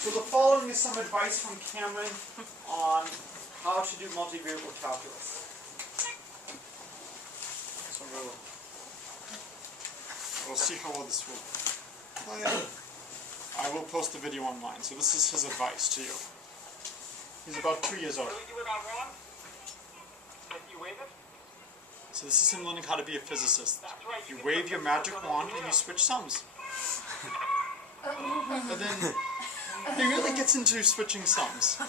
So the following is some advice from Cameron on how to do multivariable calculus. So we'll see how well this will play. I will post the video online. So this is his advice to you. He's about 2 years old. Can we do it on one? Can you wave it? So this is him learning how to be a physicist. That's right. You wave your magic wand and you switch sums. And then he really gets into switching sums.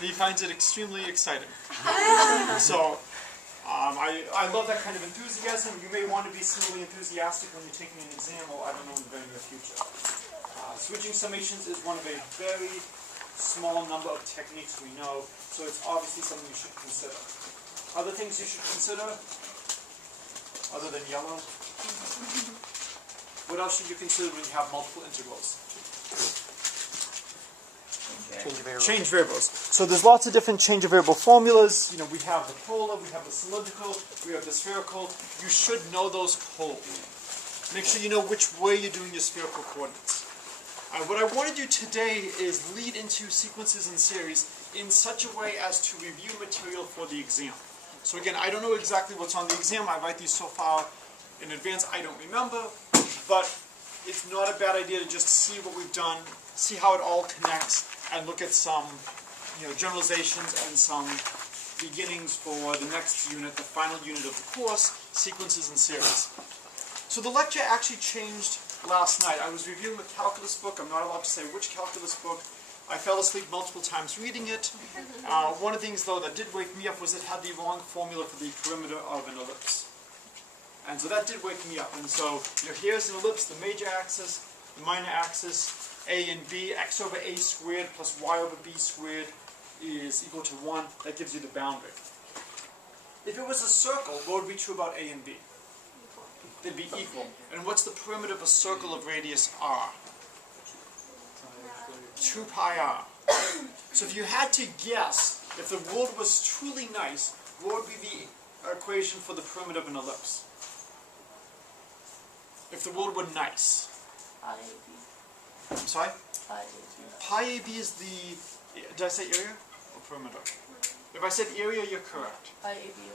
He finds it extremely exciting. So I love that kind of enthusiasm. You may want to be similarly enthusiastic when you're taking an exam, or I don't know, in the very near future. Switching summations is one of a very small number of techniques we know, so it's obviously something you should consider. Other things you should consider, other than yellow? What else should you consider when you have multiple integrals? Change variables. So there's lots of different change of variable formulas. You know, we have the polar, we have the cylindrical, we have the spherical. You should know those cold. Make sure you know which way you're doing your spherical coordinates. What I want to do today is lead into sequences and series in such a way as to review material for the exam. So again, I don't know exactly what's on the exam. I write these so far in advance I don't remember, but it's not a bad idea to just see what we've done, see how it all connects, and look at some generalizations and some beginnings for the next unit, the final unit of the course, sequences and series. So the lecture actually changed last night. I was reviewing a calculus book. I'm not allowed to say which calculus book. I fell asleep multiple times reading it. One of the things, though, that did wake me up was it had the wrong formula for the perimeter of an ellipse. And so that did wake me up. And so here's an ellipse, the major axis, the minor axis, a and b, x over a squared plus y over b squared is equal to 1. That gives you the boundary. If it was a circle, what would be true about a and b? They'd be equal. And what's the perimeter of a circle of radius r? 2 pi r. So if you had to guess, if the world was truly nice, what would be the equation for the perimeter of an ellipse? If the world were nice. Pi AB. I'm sorry? Pi AB. Pi AB is the, did I say area or perimeter? If I said area, you're correct. Pi AB.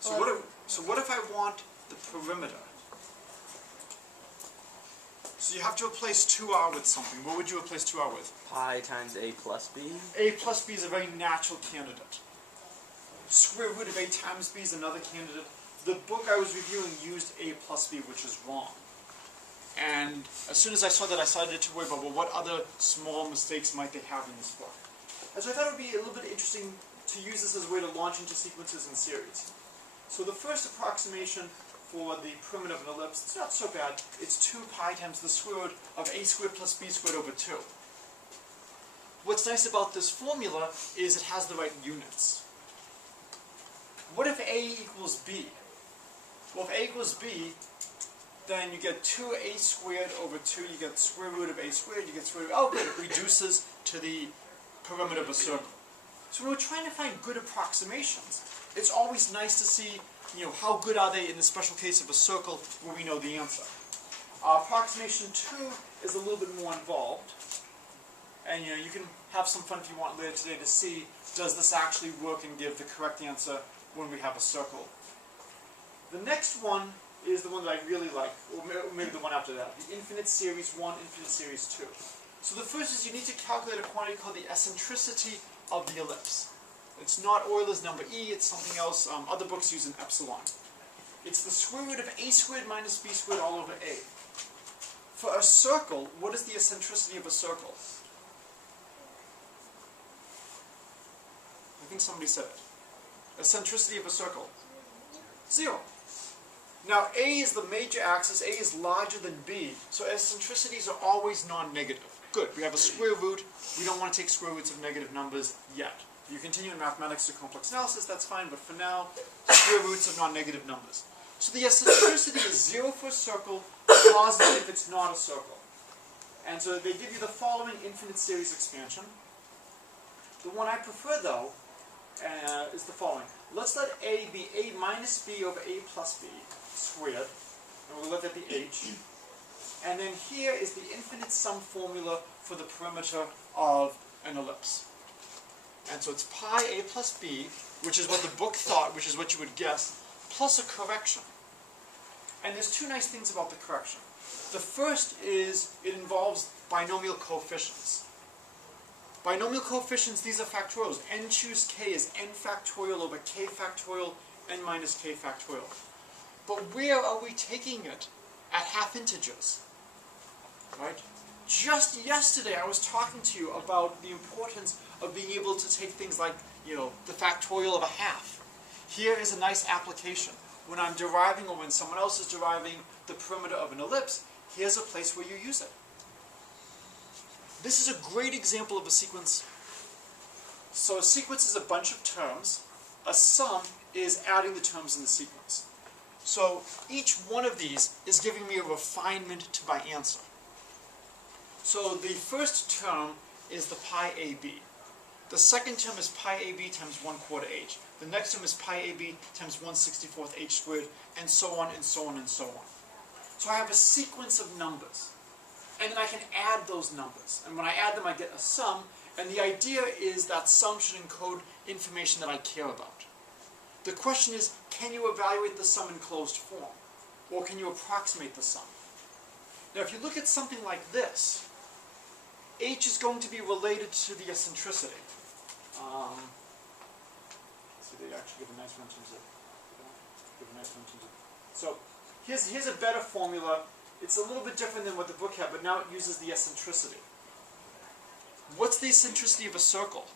So what if I want the perimeter? So you have to replace 2r with something. What would you replace 2r with? Pi times a plus b. A plus b is a very natural candidate. Square root of a times b is another candidate. The book I was reviewing used a plus b, which is wrong. And as soon as I saw that, I started to worry about, well, what other small mistakes might they have in this book? And so I thought it would be a little bit interesting to use this as a way to launch into sequences and series. So the first approximation for the perimeter of an ellipse, it's not so bad. It's 2 pi times the square root of a squared plus b squared over 2. What's nice about this formula is it has the right units. What if a equals b? Well, if a equals b, then you get 2a squared over 2, you get square root of a squared, you get square root, oh good, it reduces to the perimeter of a circle. So we were trying to find good approximations. It's always nice to see, how good are they in the special case of a circle where we know the answer. Approximation 2 is a little bit more involved. And you can have some fun if you want later today to see, does this actually work and give the correct answer when we have a circle. The next one is the one that I really like, or maybe the one after that, the infinite series 1, infinite series 2. So the first is you need to calculate a quantity called the eccentricity of the ellipse. It's not Euler's number E, it's something else. Other books use an epsilon. It's the square root of a squared minus b squared all over a. For a circle, what is the eccentricity of a circle? I think somebody said it. Eccentricity of a circle. 0. Now a is the major axis, a is larger than b, so eccentricities are always non-negative. Good, we have a square root, we don't want to take square roots of negative numbers yet. If you continue in mathematics to complex analysis, that's fine, but for now, square roots of non-negative numbers. So the eccentricity is 0 for a circle, positive if it's not a circle. And so they give you the following infinite series expansion. The one I prefer, though, is the following. Let's let a be a minus b over a plus b squared, and we'll look at the h. And then here is the infinite sum formula for the perimeter of an ellipse. And so it's pi a plus b, which is what the book thought, which is what you would guess, plus a correction. And there's two nice things about the correction. The first is it involves binomial coefficients. Binomial coefficients, these are factorials. N choose k is n factorial over k factorial, n minus k factorial. But where are we taking it? At half integers. Right? Just yesterday I was talking to you about the importance of being able to take things like, the factorial of a half. Here is a nice application. When I'm deriving or when someone else is deriving the perimeter of an ellipse, here's a place where you use it. This is a great example of a sequence. So a sequence is a bunch of terms. A sum is adding the terms in the sequence. So each one of these is giving me a refinement to my answer. So the first term is the pi ab. The second term is pi ab times 1/4 h. The next term is pi ab times 1/64 h squared, and so on and so on and so on. So I have a sequence of numbers. And then I can add those numbers. And when I add them, I get a sum. And the idea is that sum should encode information that I care about. The question is, can you evaluate the sum in closed form? Or can you approximate the sum? Now, if you look at something like this, h is going to be related to the eccentricity. See, they actually give a nice one in terms of. So here's a better formula. It's a little bit different than what the book had, but now it uses the eccentricity. What's the eccentricity of a circle?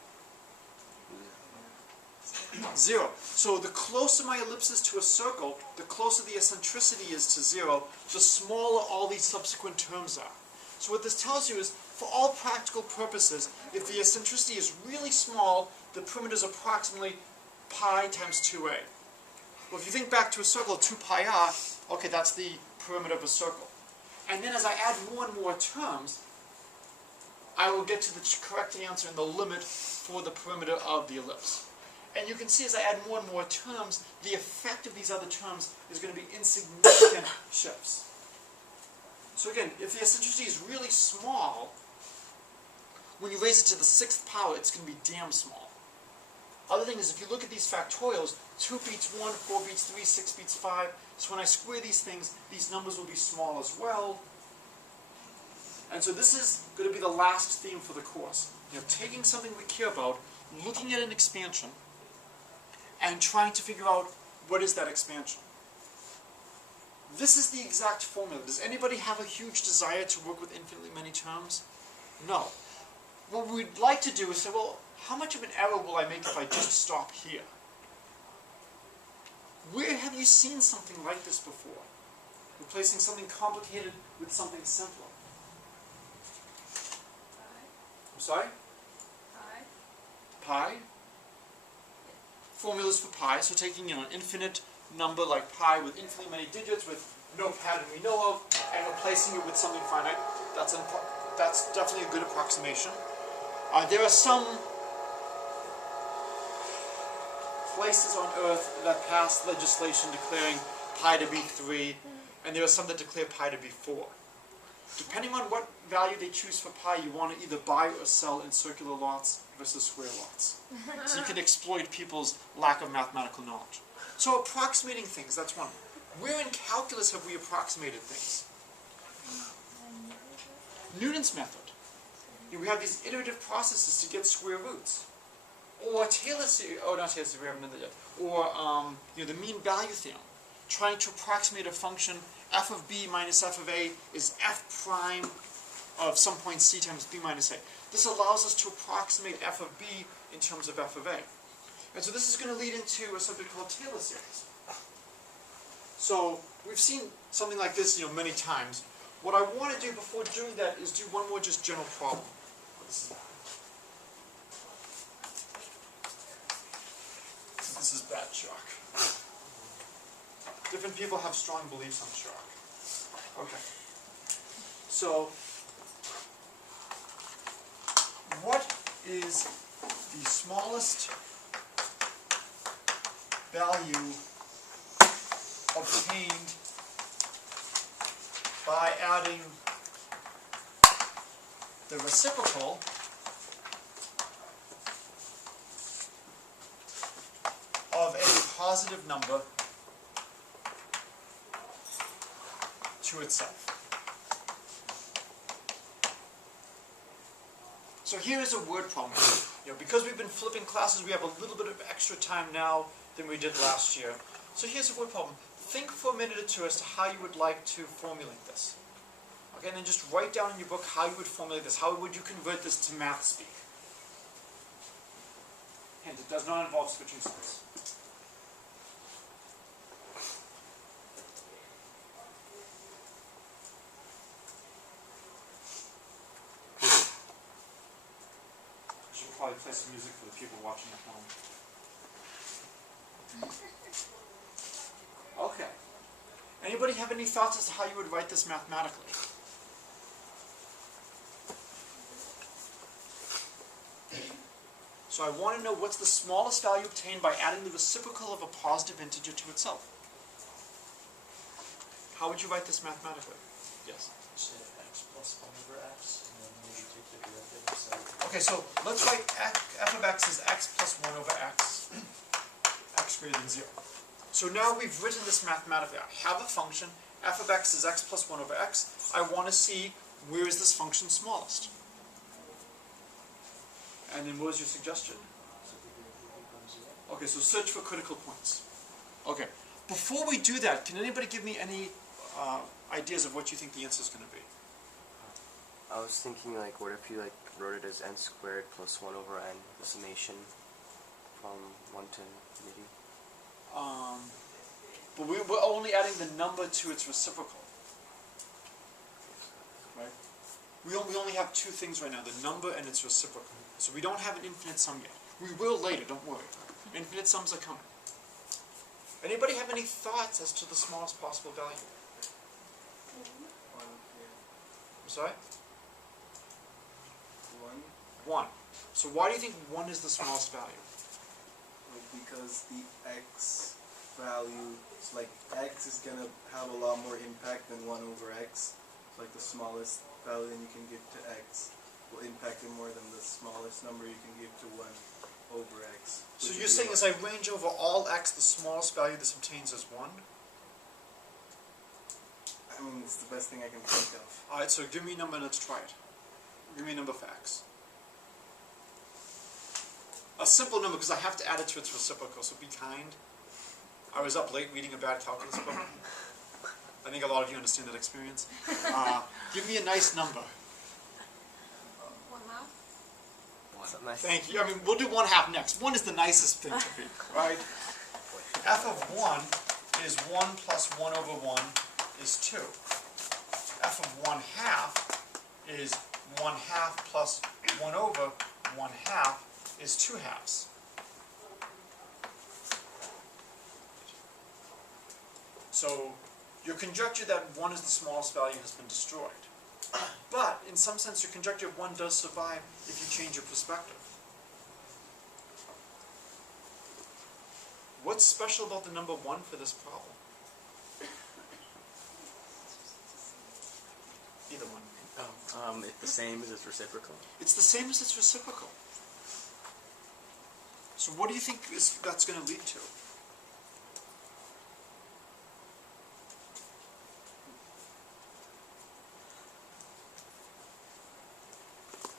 0. So the closer my ellipse is to a circle, the closer the eccentricity is to 0, the smaller all these subsequent terms are. So what this tells you is, for all practical purposes, if the eccentricity is really small, the perimeter is approximately pi times 2a. Well, if you think back to a circle, 2 pi r, okay, that's the perimeter of a circle. And then as I add more and more terms, I will get to the correct answer in the limit for the perimeter of the ellipse. And you can see as I add more and more terms, the effect of these other terms is going to be insignificant shifts. So again, if the eccentricity is really small, when you raise it to the 6th power, it's going to be damn small. Other thing is, if you look at these factorials, 2 beats 1, 4 beats 3, 6 beats 5. So when I square these things, these numbers will be small as well. And so this is going to be the last theme for the course. Taking something we care about, looking at an expansion, and trying to figure out what is that expansion. This is the exact formula. Does anybody have a huge desire to work with infinitely many terms? No. What we'd like to do is say, well, how much of an error will I make if I just stop here? Where have you seen something like this before? Replacing something complicated with something simpler. I'm sorry? Pi? Formulas for pi, so taking an infinite number like pi with infinitely many digits with no pattern we know of, and replacing it with something finite. That's definitely a good approximation. There are some places on Earth that pass legislation declaring pi to be 3, and there are some that declare pi to be 4. Depending on what value they choose for pi, you want to either buy or sell in circular lots versus square lots. So you can exploit people's lack of mathematical knowledge. So approximating things, that's one. Where in calculus have we approximated things? Newton's method. We have these iterative processes to get square roots. Or Taylor's series, not Taylor's series, we haven't done that yet. Or the mean value theorem. Trying to approximate a function, f of b minus f of a is f prime of some point c times b minus a. This allows us to approximate f of b in terms of f of a. And so this is going to lead into a subject called Taylor series. So we've seen something like this many times. What I want to do before doing that is do one more just general problem. This is bad chalk. Different people have strong beliefs on chalk. Okay. So, what is the smallest value obtained by adding the reciprocal of a positive number to itself. So here is a word problem. Because we've been flipping classes, we have a little bit of extra time now than we did last year. So here's a word problem. Think for a minute or two as to how you would like to formulate this. Okay, and then just write down in your book how you would formulate this. How would you convert this to math speak? Hint, it does not involve switching sides. Probably play some music for the people watching at home. Okay. Anybody have any thoughts as to how you would write this mathematically? So I want to know what's the smallest value obtained by adding the reciprocal of a positive integer to itself. How would you write this mathematically? Yes? Say x plus 1 over x, and then maybe take the derivative. So Okay, so let's write f of x is x plus 1 over x, x greater than 0. So now we've written this mathematically. I have a function, f of x is x plus 1 over x. I want to see where is this function smallest. And then what was your suggestion? Okay, so search for critical points. Okay, before we do that, can anybody give me any ideas of what you think the answer is going to be? I was thinking, like, what if you, like, wrote it as n squared plus 1 over n, the summation from 1 to infinity? But we're only adding the number to its reciprocal. Right? We only have two things right now, the number and its reciprocal. So we don't have an infinite sum yet. We will later, don't worry. Infinite sums are coming. Anybody have any thoughts as to the smallest possible value? I'm sorry? 1. So why do you think 1 is the smallest value? Because the x value, it's like x is going to have a lot more impact than 1 over x. It's like the smallest value you can give to x will impact it more than the smallest number you can give to 1 over x. So you're saying as I range over all x, the smallest value this obtains is 1? I mean, it's the best thing I can think of. Alright, so give me a number and let's try it. Give me a number for x. A simple number, because I have to add it to its reciprocal, so be kind. I was up late reading a bad calculus book. I think a lot of you understand that experience. Give me a nice number. 1/2. Something nice. Thank you. I mean, we'll do 1/2 next. 1 is the nicest thing to be, right? F of 1 is 1 plus 1 over 1 is 2. F of 1/2 is 1/2 plus 1 over 1/2 is 2/2. So your conjecture that 1 is the smallest value has been destroyed. But in some sense your conjecture of 1 does survive if you change your perspective. What's special about the number 1 for this problem? Either one. It's the same as its reciprocal. It's the same as its reciprocal. So what do you think that's going to lead to?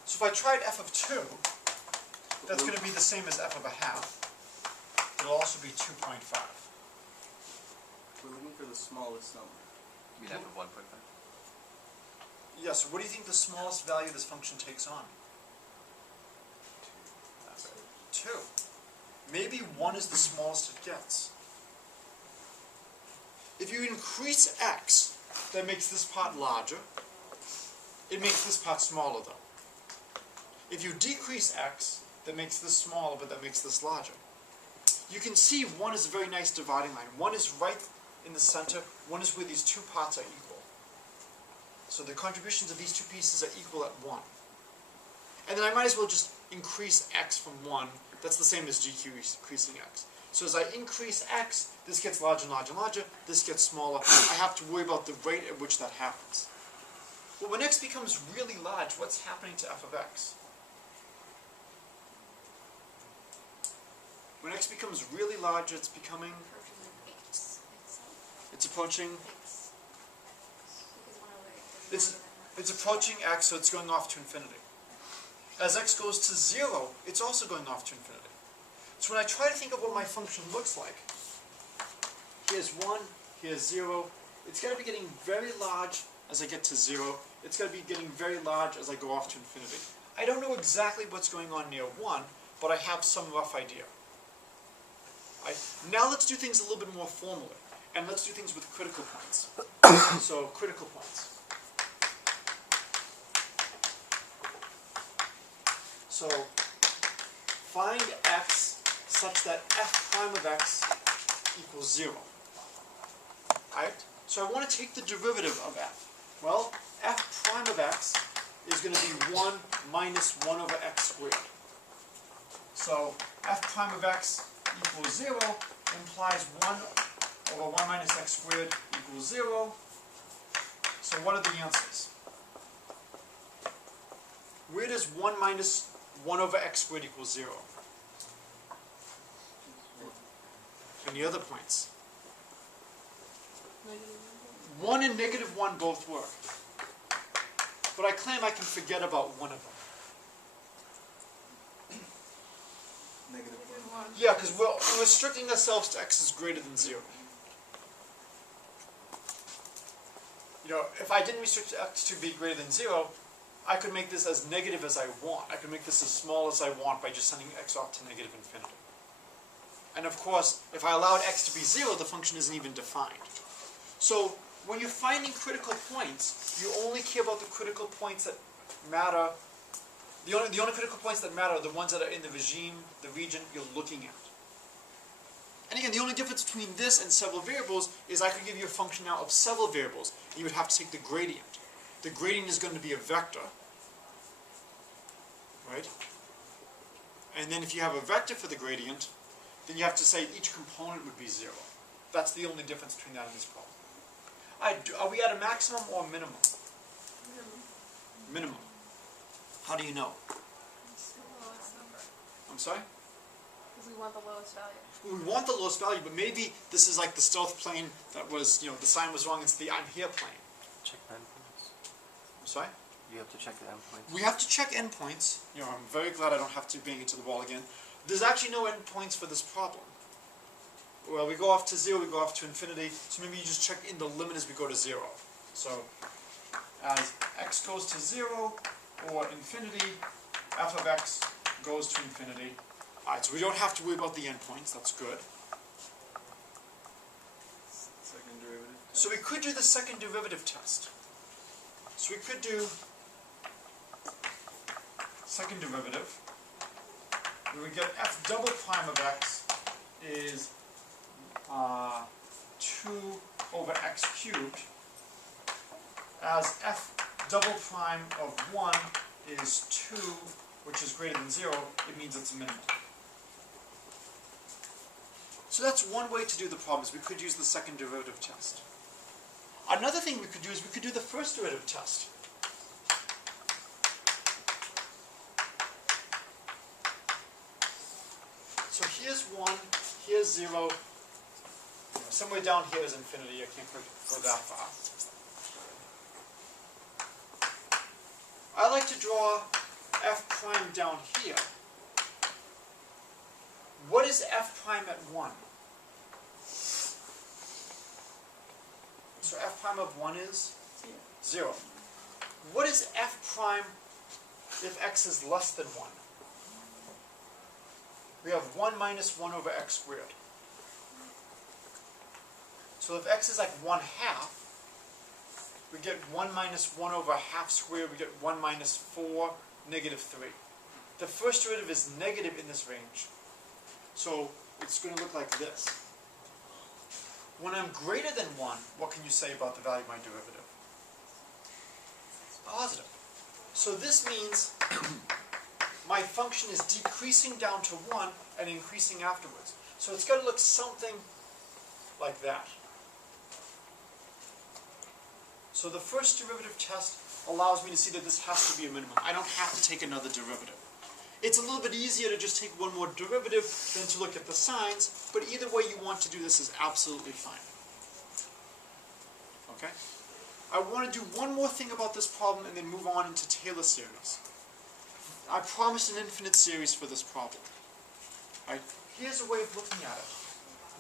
So if I tried f of 2, that's going to be the same as f of 1/2. It'll also be 2.5. We're looking for the smallest number. You mean f of 1.5? Yes, what do you think the smallest value this function takes on? 2. Maybe 1 is the smallest it gets. If you increase x, that makes this part larger. It makes this part smaller though. If you decrease x, that makes this smaller, but that makes this larger. You can see 1 is a very nice dividing line. 1 is right in the center. 1 is where these two parts are equal. So the contributions of these two pieces are equal at 1. And then I might as well just increase x from 1. That's the same as decreasing x. So as I increase x, this gets larger and larger and larger. This gets smaller. I have to worry about the rate at which that happens. Well, when x becomes really large, what's happening to f of x? When x becomes really large, it's becoming, it's approaching, it's approaching x, so it's going off to infinity. As x goes to 0, it's also going off to infinity. So when I try to think of what my function looks like, here's 1, here's 0, it's going to be getting very large as I get to 0. It's going to be getting very large as I go off to infinity. I don't know exactly what's going on near 1, but I have some rough idea. Now let's do things a little bit more formally, and let's do things with critical points. So, critical points. So, find x such that f prime of x equals 0. Alright? So I want to take the derivative of f. Well, f prime of x is going to be 1 minus 1 over x squared. So f prime of x equals 0 implies 1 over 1 minus x squared equals 0. So what are the answers? Where does 1 minus 1 over x squared equals 0? Any other points? 1 and negative 1 both work. But I claim I can forget about one of them. Negative 1. Yeah, because we're restricting ourselves to x is greater than 0. You know, if I didn't restrict x to be greater than 0, I could make this as negative as I want. I could make this as small as I want by just sending x off to negative infinity. And of course, if I allowed x to be 0, the function isn't even defined. So, when you're finding critical points, you only care about the critical points that matter. The only critical points that matter are the ones that are in the region you're looking at. And again, the only difference between this and several variables is I could give you a function now of several variables, and you would have to take the gradient. The gradient is going to be a vector, right? And then if you have a vector for the gradient, then you have to say each component would be 0. That's the only difference between that and this problem. Are we at a maximum or minimum? Minimum. How do you know? It's the lowest number. I'm sorry? Because we want the lowest value. We want the lowest value, but maybe this is like the stealth plane that was, you know, the sign was wrong, it's the I'm here plane. Check the endpoints. I'm sorry? You have to check the endpoints. We have to check endpoints. You know, I'm very glad I don't have to bang into the wall again. There's actually no endpoints for this problem. Well, we go off to 0, we go off to infinity, so maybe you just check in the limit as we go to 0. So, as x goes to 0, or infinity, f of x goes to infinity. Alright, so we don't have to worry about the endpoints, that's good. Second derivative. So we could do the second derivative test. So we could do second derivative, where we get f double prime of x is 2 over x cubed, as f double prime of 1 is 2, which is greater than 0, it means it's a minimum. So that's one way to do the problem, is we could use the second derivative test. Another thing we could do is we could do the first derivative test. So here's 1, here's 0, somewhere down here is infinity, I can't go that far. I like to draw f prime down here. What is f prime at 1? So f prime of 1 is? 0. What is f prime if x is less than 1? We have 1 minus 1 over x squared. So if x is like 1/2, we get 1 minus 1 over half squared, we get 1 minus 4, negative 3. The first derivative is negative in this range. So it's going to look like this. When I'm greater than 1, what can you say about the value of my derivative? It's positive. So this means my function is decreasing down to 1 and increasing afterwards. So it's going to look something like that. So the first derivative test allows me to see that this has to be a minimum. I don't have to take another derivative. It's a little bit easier to just take one more derivative than to look at the signs, but either way you want to do this is absolutely fine. Okay? I want to do one more thing about this problem and then move on into Taylor series. I promised an infinite series for this problem. Right? Here's a way of looking at it.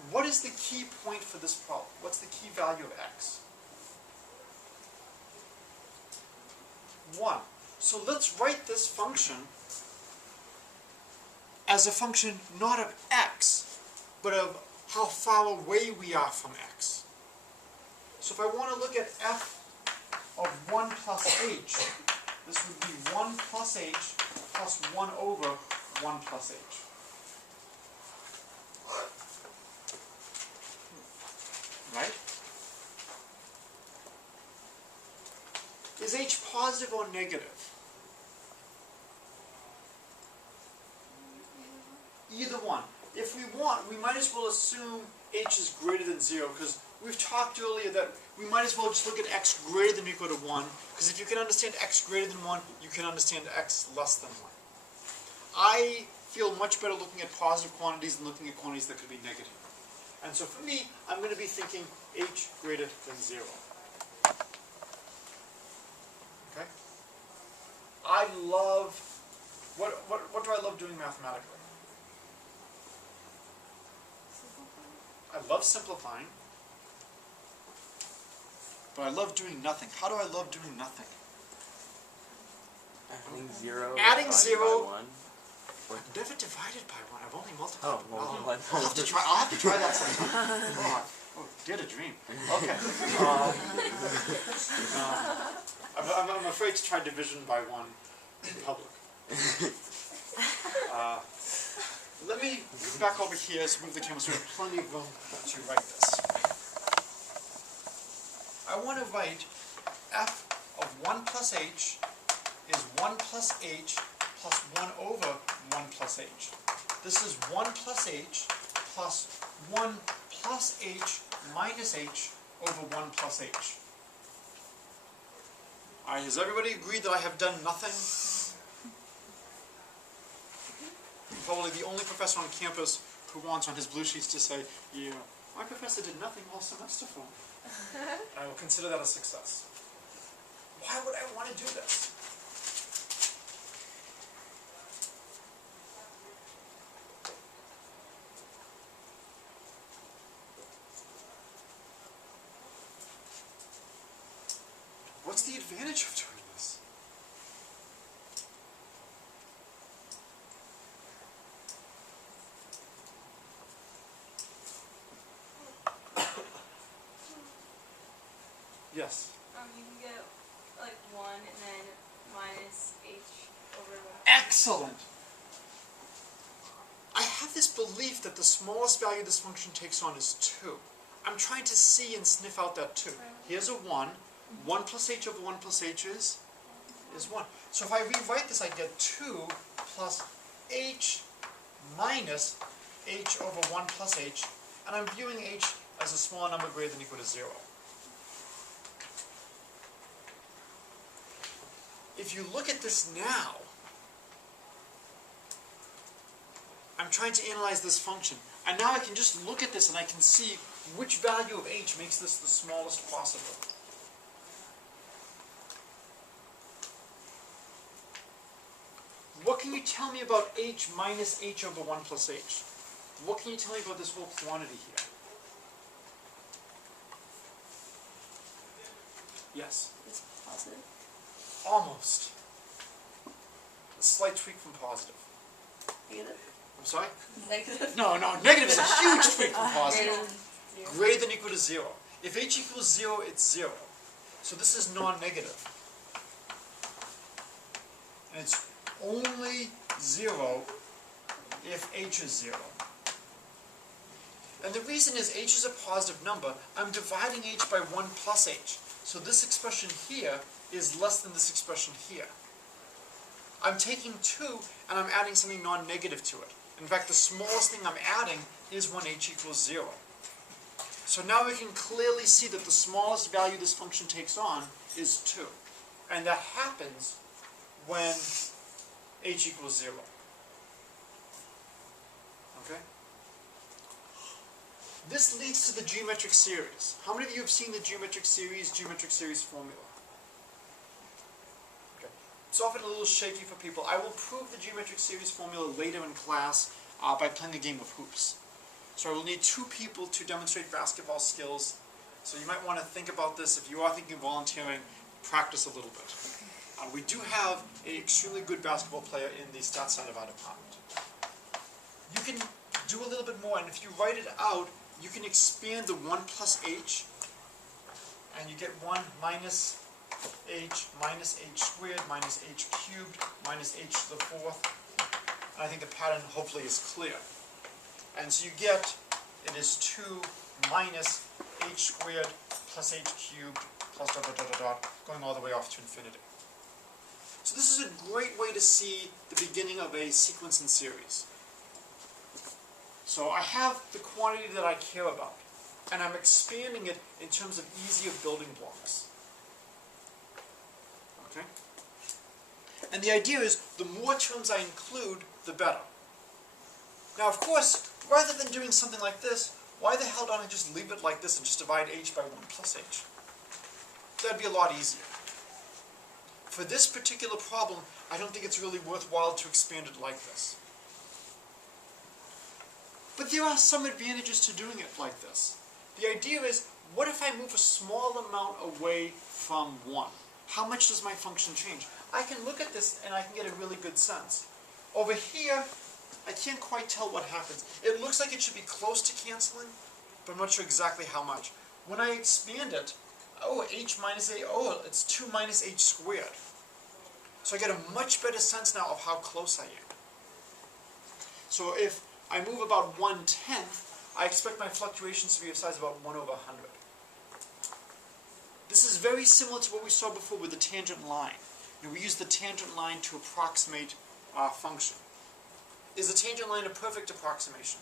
What is the key point for this problem? What's the key value of x? 1. So let's write this function as a function not of x, but of how far away we are from x. So if I want to look at f of 1 plus h, this would be 1 plus h plus 1 over 1 plus h. Right? Is h positive or negative? Either one. If we want, we might as well assume h is greater than 0, because we've talked earlier that we might as well just look at x greater than or equal to 1, because if you can understand x greater than 1, you can understand x less than 1. I feel much better looking at positive quantities than looking at quantities that could be negative. And so for me, I'm going to be thinking h greater than 0. Okay? I love, what do I love doing mathematically? I love simplifying, but I love doing nothing. How do I love doing nothing? Adding 0. Adding divided 0. by 1. I've never divided by 1. I've only multiplied. Oh, well, I'll have to try that sometime. Oh, did a dream. Okay. I'm afraid to try division by 1 in public. Let me move back over here, so move the camera so we have plenty of room to write this. I want to write f of 1 plus h is 1 plus h plus 1 over 1 plus h. This is 1 plus h plus 1 plus h minus h over 1 plus h. Alright, has everybody agreed that I have done nothing? Probably the only professor on campus who wants on his blue sheets to say, yeah, my professor did nothing all semester for me. I will consider that a success. Why would I want to do this? What's the advantage of doing this? Yes. You can get like 1 and then minus h over 1. Excellent! I have this belief that the smallest value this function takes on is 2. I'm trying to see and sniff out that 2. Here's a 1. 1 plus h over 1 plus h is 1. So if I rewrite this, I get 2 plus h minus h over 1 plus h, and I'm viewing h as a small number greater than or equal to 0. If you look at this now, I'm trying to analyze this function, and now I can just look at this and I can see which value of h makes this the smallest possible. What can you tell me about h minus h over 1 plus h? What can you tell me about this whole quantity here? Yes? It's positive. Almost. A slight tweak from positive. Negative. I'm sorry? Negative. No, negative is a huge tweak from positive. Greater than 0. Greater than or equal to 0. If h equals 0, it's 0. So this is non-negative. And it's only 0 if h is 0. And the reason is h is a positive number. I'm dividing h by 1 plus h. So this expression here is less than this expression here. I'm taking 2 and I'm adding something non-negative to it. In fact, the smallest thing I'm adding is when h equals 0. So now we can clearly see that the smallest value this function takes on is 2. And that happens when h equals 0. Okay? This leads to the geometric series. How many of you have seen the geometric series formula? Okay. It's often a little shaky for people. I will prove the geometric series formula later in class by playing a game of hoops. So I will need 2 people to demonstrate basketball skills. So you might want to think about this. If you are thinking of volunteering, practice a little bit. We do have an extremely good basketball player in the stats side of our department. You can do a little bit more, and if you write it out, you can expand the 1 plus h, and you get 1 minus h squared minus h cubed minus h to the 4th. And I think the pattern hopefully is clear. And so you get, it is 2 minus h squared plus h cubed plus dot dot dot dot dot, going all the way off to infinity. So this is a great way to see the beginning of a sequence in series. So I have the quantity that I care about, and I'm expanding it in terms of easier building blocks. Okay? And the idea is, the more terms I include, the better. Now, of course, rather than doing something like this, why the hell don't I just leave it like this and just divide h by 1 plus h? That'd be a lot easier. For this particular problem, I don't think it's really worthwhile to expand it like this. But there are some advantages to doing it like this. The idea is, what if I move a small amount away from 1? How much does my function change? I can look at this and I can get a really good sense. Over here, I can't quite tell what happens. It looks like it should be close to canceling, but I'm not sure exactly how much. When I expand it, oh, h minus a, oh, it's 2 minus h squared. So I get a much better sense now of how close I am. So if I move about 1/10, I expect my fluctuations to be of size about 1 over 100. This is very similar to what we saw before with the tangent line. And we use the tangent line to approximate our function. Is the tangent line a perfect approximation?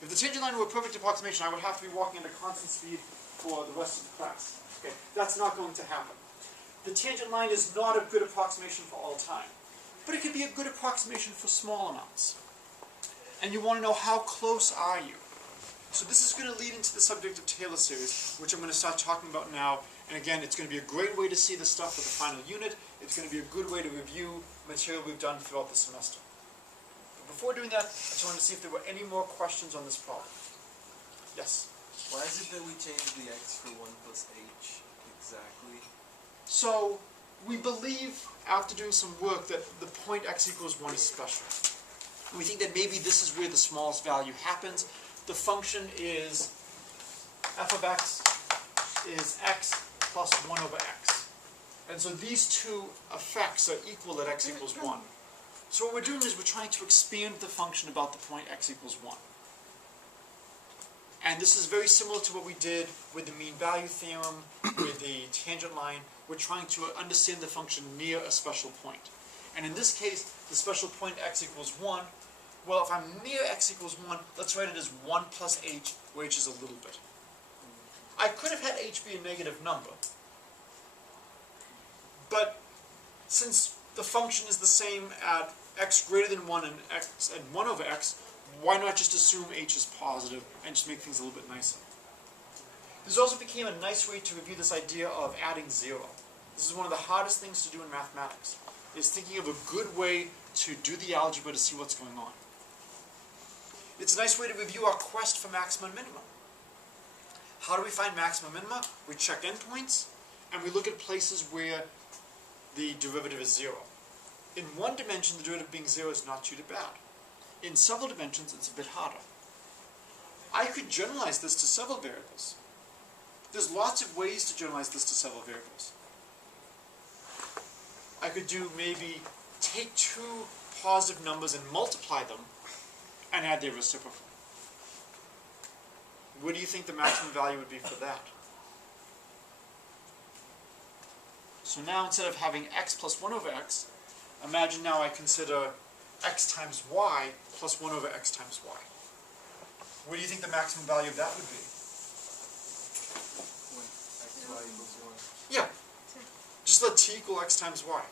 If the tangent line were a perfect approximation, I would have to be walking at a constant speed for the rest of the class. Okay, that's not going to happen. The tangent line is not a good approximation for all time. But it can be a good approximation for small amounts. And you want to know how close are you. So this is going to lead into the subject of Taylor series, which I'm going to start talking about now. And again, it's going to be a great way to see the stuff for the final unit. It's going to be a good way to review material we've done throughout the semester. But before doing that, I just wanted to see if there were any more questions on this problem. Yes? Why is it that we changed the x for 1 plus h exactly? So we believe, after doing some work, that the point x equals 1 is special. And we think that maybe this is where the smallest value happens. The function is f of x is x plus 1 over x. And so these two effects are equal at x equals 1. So what we're doing is we're trying to expand the function about the point x equals 1. And this is very similar to what we did with the mean value theorem, with the tangent line. We're trying to understand the function near a special point. And in this case, the special point x equals 1. Well, if I'm near x equals 1, let's write it as 1 plus h, where h is a little bit. I could have had h be a negative number. But since the function is the same at x greater than 1 and x and 1 over x, why not just assume h is positive and just make things a little bit nicer? This also became a nice way to review this idea of adding 0. This is one of the hardest things to do in mathematics, is thinking of a good way to do the algebra to see what's going on. It's a nice way to review our quest for maxima and minima. How do we find maxima and minima? We check endpoints, and we look at places where the derivative is 0. In one dimension, the derivative being 0 is not too bad. In several dimensions, it's a bit harder. I could generalize this to several variables. There's lots of ways to generalize this to several variables. I could do maybe take 2 positive numbers and multiply them and add their reciprocal. What do you think the maximum value would be for that? So now instead of having x plus 1 over x, imagine now I consider x times y plus 1 over x times y. What do you think the maximum value of that would be? y equals 1. Yeah. Just let t equal x times y.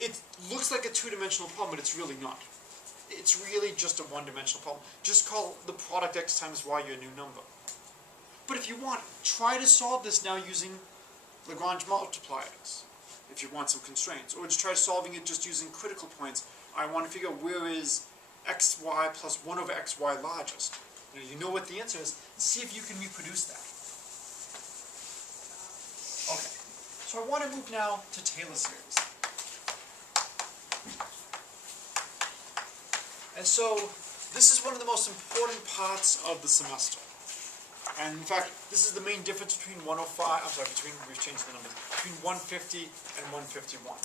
It looks like a two-dimensional problem, but it's really not. It's really just a one-dimensional problem. Just call the product x times y your new number. But if you want, try to solve this now using Lagrange multipliers, if you want some constraints. Or just try solving it just using critical points. I want to figure out where is xy plus 1 over xy largest. You know what the answer is. See if you can reproduce that. Okay. So I want to move now to Taylor series. And so this is one of the most important parts of the semester. And in fact, this is the main difference between 105, we've changed the numbers, between 150 and 151.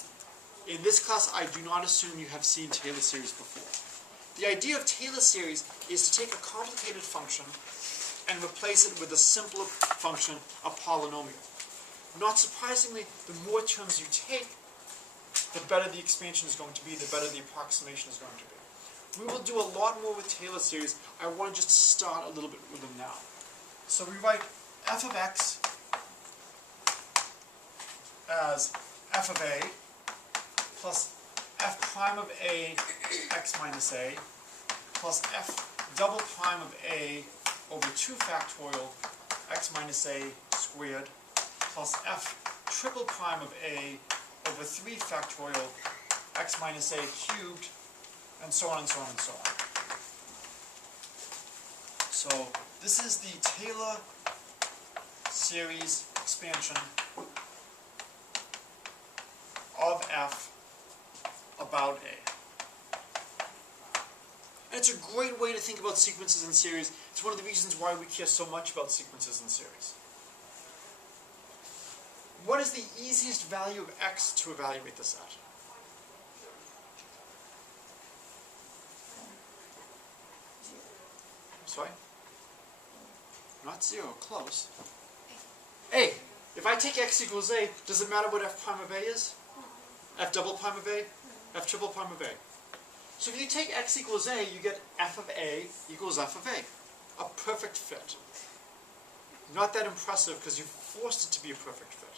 In this class, I do not assume you have seen Taylor series before. The idea of Taylor series is to take a complicated function and replace it with a simpler function, a polynomial. Not surprisingly, the more terms you take, the better the expansion is going to be, the better the approximation is going to be. We will do a lot more with Taylor series. I want to just start a little bit with them now. So we write f of x as f of a plus f prime of a x minus a plus f double prime of a over 2 factorial x minus a squared plus f triple prime of a over 3 factorial x minus a cubed, and so on and so on and so on. So this is the Taylor series expansion of f about a. And it's a great way to think about sequences in series. It's one of the reasons why we care so much about sequences in series. What is the easiest value of x to evaluate this at? Sorry? Not 0, close. A. If I take x equals a, does it matter what f prime of a is? F double prime of a? F triple prime of a. So if you take x equals a, you get f of a equals f of a. A perfect fit. Not that impressive because you forced it to be a perfect fit.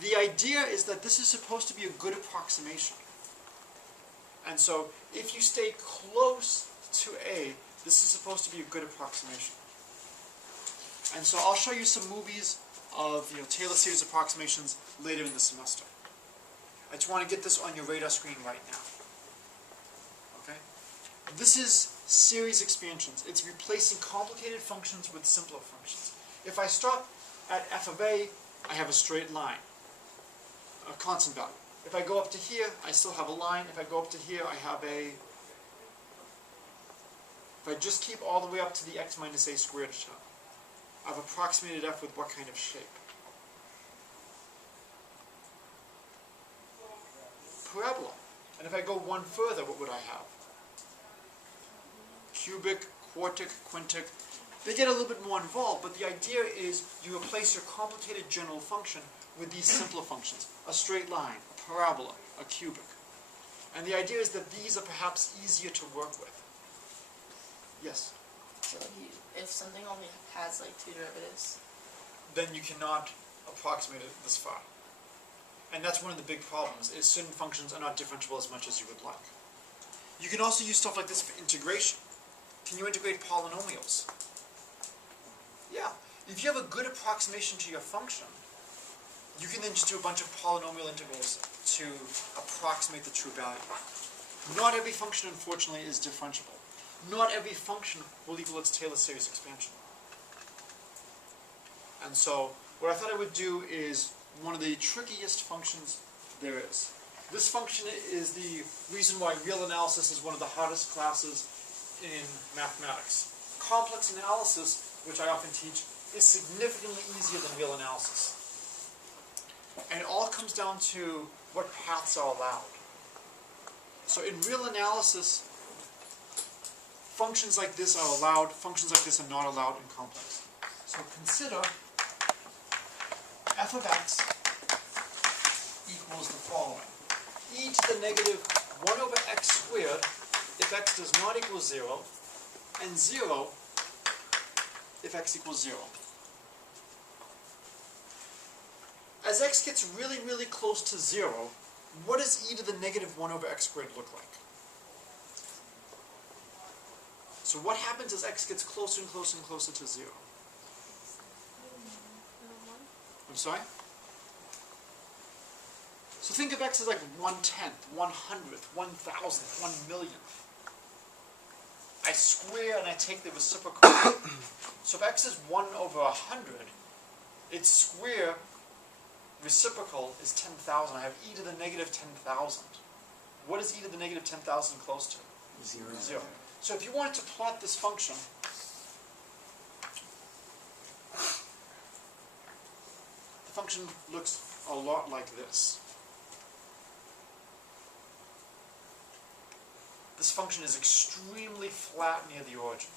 The idea is that this is supposed to be a good approximation. And so if you stay close to a, this is supposed to be a good approximation. And so I'll show you some movies of Taylor series approximations later in the semester. I just want to get this on your radar screen right now. Okay? This is series expansions. It's replacing complicated functions with simpler functions. If I stop at f of a, I have a straight line, a constant value. If I go up to here, I still have a line. If I go up to here, I have a... If I just keep all the way up to the x minus a squared term, I've approximated f with what kind of shape? Parabola. And if I go one further, what would I have? Cubic, quartic, quintic. They get a little bit more involved, but the idea is you replace your complicated general function with these simpler functions. A straight line, a parabola, a cubic. And the idea is that these are perhaps easier to work with. Yes? So if something only has like 2 derivatives, then you cannot approximate it this far. And that's one of the big problems, is certain functions are not differentiable as much as you would like. You can also use stuff like this for integration. Can you integrate polynomials? Yeah. If you have a good approximation to your function, you can then just do a bunch of polynomial integrals to approximate the true value. Not every function, unfortunately, is differentiable. Not every function will equal its Taylor series expansion. And so, what I thought I would do is one of the trickiest functions there is. This function is the reason why real analysis is one of the hardest classes in mathematics. Complex analysis, which I often teach, is significantly easier than real analysis. And it all comes down to what paths are allowed. So in real analysis, functions like this are allowed, functions like this are not allowed in complex. So consider f of x equals the following. E to the negative 1 over x squared if x does not equal 0, and 0 if x equals 0. as x gets really, really close to 0, what does e to the negative 1 over x squared look like? So what happens as x gets closer and closer and closer to 0? I'm sorry? So think of x as like 1/10th, 1/100th, 1,000th, 1,000,000th. I square and I take the reciprocal. So if x is 1 over 100, its square reciprocal is 10,000. I have e to the negative 10,000. What is e to the negative 10,000 close to? 0. So if you wanted to plot this function, the function looks a lot like this. This function is extremely flat near the origin.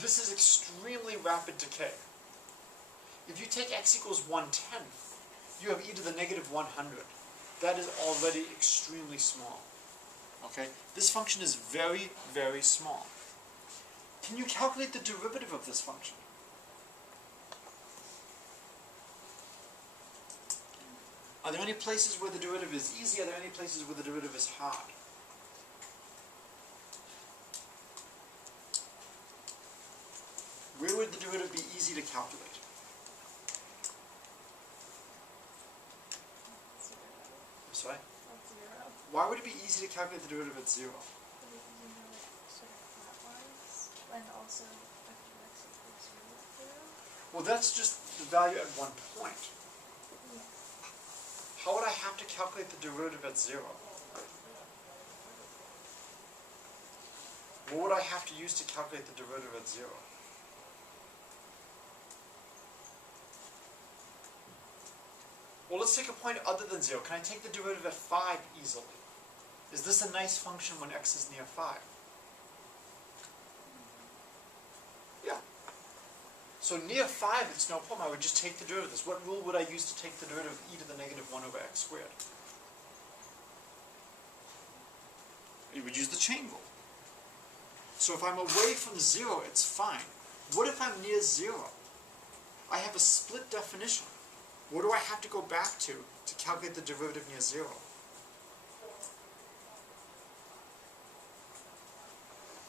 This is extremely rapid decay. If you take x equals 1/10th, you have e to the negative 100. That is already extremely small. Okay? This function is very, very small. Can you calculate the derivative of this function? Are there any places where the derivative is easy? Are there any places where the derivative is hard? Where would the derivative be easy to calculate? I'm sorry? That's 0. Why would it be easy to calculate the derivative at 0? Because you know it sort of flatlines, and also f of x equals 0. Well, that's just the value at one point. Yeah. How would I have to calculate the derivative at 0? What would I have to use to calculate the derivative at 0? Well, let's take a point other than 0. Can I take the derivative at 5 easily? Is this a nice function when x is near 5? Yeah. So near 5, it's no problem. I would just take the derivative. What rule would I use to take the derivative of e to the negative 1 over x squared? You would use the chain rule. So if I'm away from 0, it's fine. What if I'm near 0? I have a split definition. What do I have to go back to calculate the derivative near 0?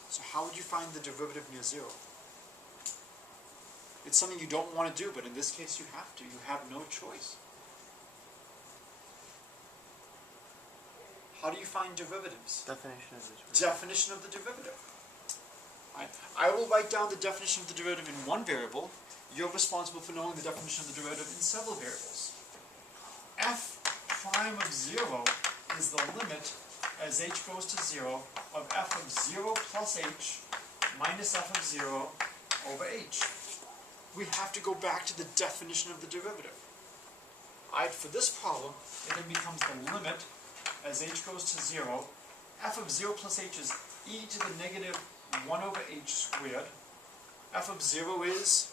So how would you find the derivative near 0? It's something you don't want to do, but in this case you have to. You have no choice. How do you find derivatives? Definition of the derivative. Definition of the derivative. I will write down the definition of the derivative in one variable. You're responsible for knowing the definition of the derivative in several variables. F prime of 0 is the limit as h goes to 0 of f of 0 plus h minus f of 0 over h. We have to go back to the definition of the derivative. For this problem, it then becomes the limit as h goes to 0. F of 0 plus h is e to the negative 1 over h squared. F of 0 is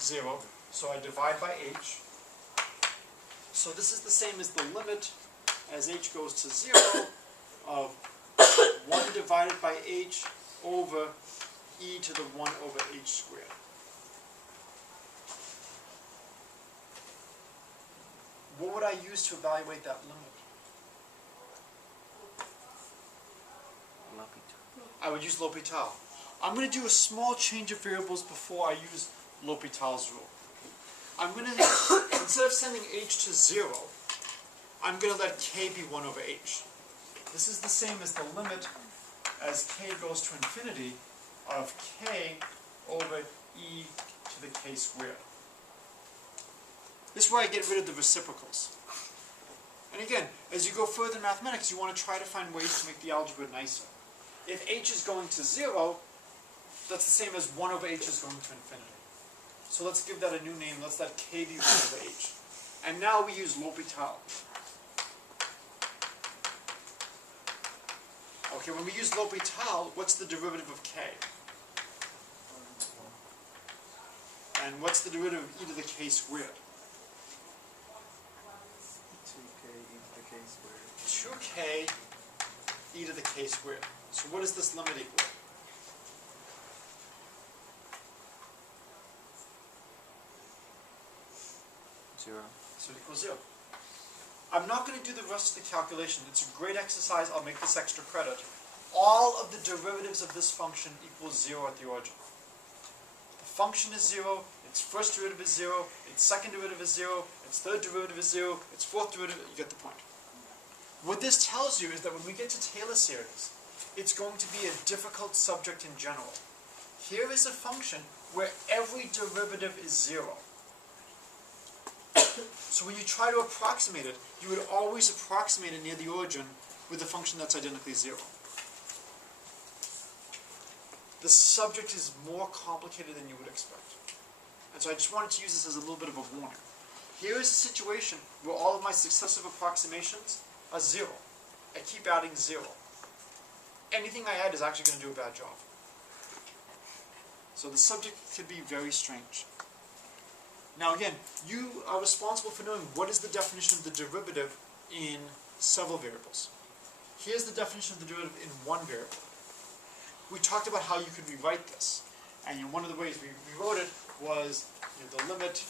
0, so I divide by h. So this is the same as the limit as h goes to 0 of 1 divided by h over e to the 1 over h squared. What would I use to evaluate that limit? L'Hopital. I would use L'Hopital. I'm going to do a small change of variables before I use L'Hopital's rule. I'm going to, instead of sending h to 0, I'm going to let k be 1 over h. This is the same as the limit as k goes to infinity of k over e to the k squared. This is where I get rid of the reciprocals. And again, as you go further in mathematics, you want to try to find ways to make the algebra nicer. If h is going to 0, that's the same as 1 over h is going to infinity. So let's give that a new name. Let's let k be 1 over h. And now we use L'Hopital. Okay, when we use L'Hopital, what's the derivative of k? And what's the derivative of e to the k squared? 2k e to the k squared. 2k e to the k squared. So what does this limit equal? 0. So it equals 0. I'm not going to do the rest of the calculation. It's a great exercise. I'll make this extra credit. All of the derivatives of this function equals 0 at the origin. The function is 0, its first derivative is 0, its second derivative is 0, its third derivative is 0, its fourth derivative, you get the point. What this tells you is that when we get to Taylor series, it's going to be a difficult subject in general. Here is a function where every derivative is 0. So when you try to approximate it, you would always approximate it near the origin with a function that's identically 0. The subject is more complicated than you would expect. And so I just wanted to use this as a little bit of a warning. Here is a situation where all of my successive approximations are 0. I keep adding 0. Anything I add is actually going to do a bad job. So the subject can be very strange. Now again, you are responsible for knowing what is the definition of the derivative in several variables. Here's the definition of the derivative in one variable. We talked about how you could rewrite this. And one of the ways we rewrote it was the limit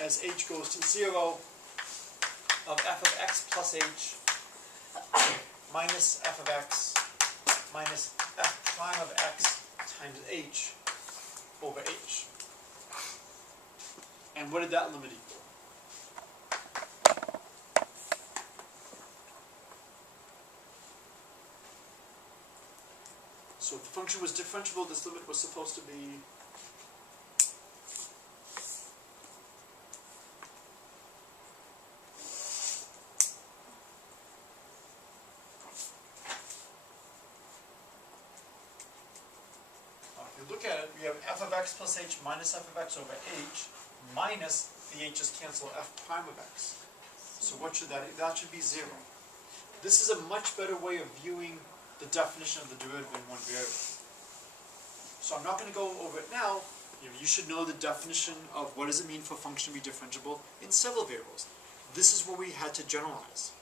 as h goes to 0 of f of x plus h minus f of x minus f prime of x times h over h. And what did that limit equal? So if the function was differentiable, this limit was supposed to be if you look at it, we have f of x plus h minus f of x over h minus the h's cancel f prime of x. So what should that should be 0. This is a much better way of viewing the definition of the derivative in one variable. So I'm not going to go over it now. You should know the definition of what does it mean for a function to be differentiable in several variables. This is where we had to generalize.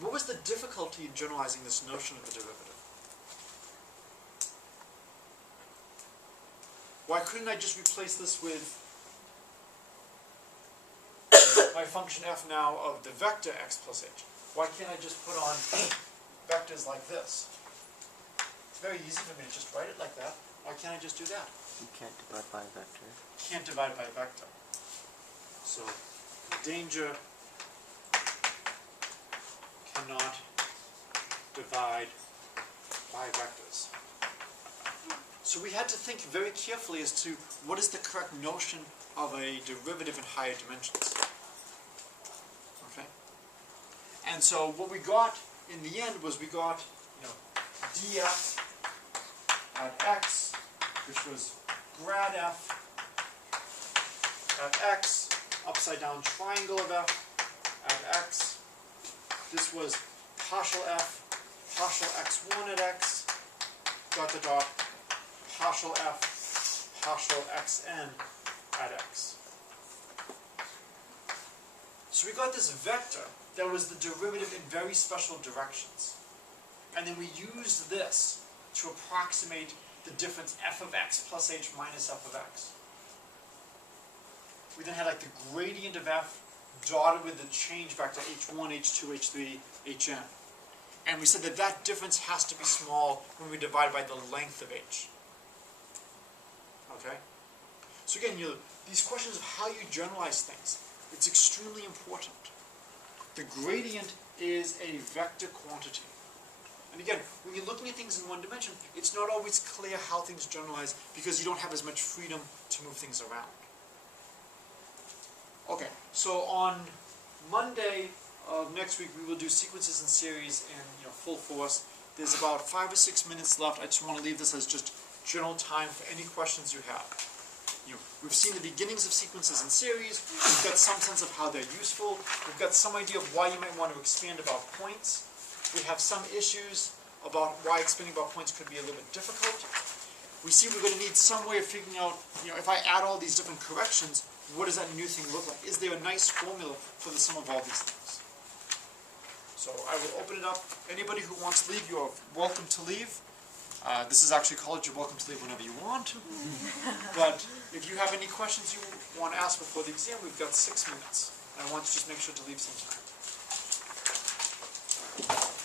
What was the difficulty in generalizing this notion of the derivative? Why couldn't I just replace this with my function f now of the vector x plus h? Why can't I just put on vectors like this? It's very easy for me to just write it like that. Why can't I just do that? You can't divide by a vector. Can't divide by a vector. So, danger, cannot divide by vectors. So we had to think very carefully as to what is the correct notion of a derivative in higher dimensions. Okay? And so what we got in the end was we got, df at x, which was grad f at x, upside down triangle of f at x. This was partial f, partial x1 at x, dot dot dot, partial f, partial xn at x. So we got this vector that was the derivative in very special directions. And then we used this to approximate the difference f of x plus h minus f of x. We then had like the gradient of f dotted with the change vector h1, h2, h3, hn. And we said that that difference has to be small when we divide by the length of h. Okay? So again, these questions of how you generalize things, it's extremely important. The gradient is a vector quantity. And again, when you're looking at things in one dimension, it's not always clear how things generalize because you don't have as much freedom to move things around. Okay, so on Monday of next week, we will do sequences and series in full force. There's about 5 or 6 minutes left. I just want to leave this as just general time for any questions you have. We've seen the beginnings of sequences and series. We've got some sense of how they're useful. We've got some idea of why you might want to expand about points. We have some issues about why expanding about points could be a little bit difficult. We see we're going to need some way of figuring out, if I add all these different corrections, what does that new thing look like? Is there a nice formula for the sum of all these things? So I will open it up. Anybody who wants to leave, you are welcome to leave. This is actually college. You're welcome to leave whenever you want. But if you have any questions you want to ask before the exam, we've got 6 minutes. And I want to just make sure to leave some time.